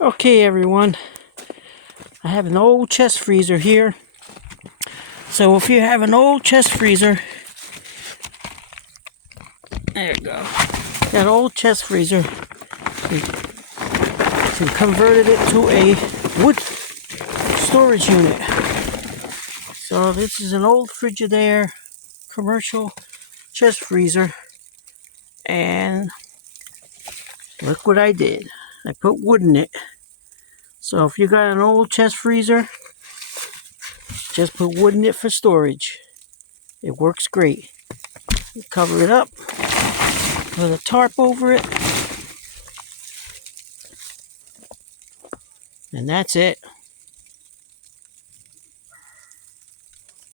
Okay, everyone, I have an old chest freezer here. So if you have an old chest freezer, there you go. That old chest freezer, we converted it to a wood storage unit. So this is an old Frigidaire commercial chest freezer, and look what I did. I put wood in it. So if you got an old chest freezer, just put wood in it for storage. It works great. You cover it up, put a tarp over it, and that's it.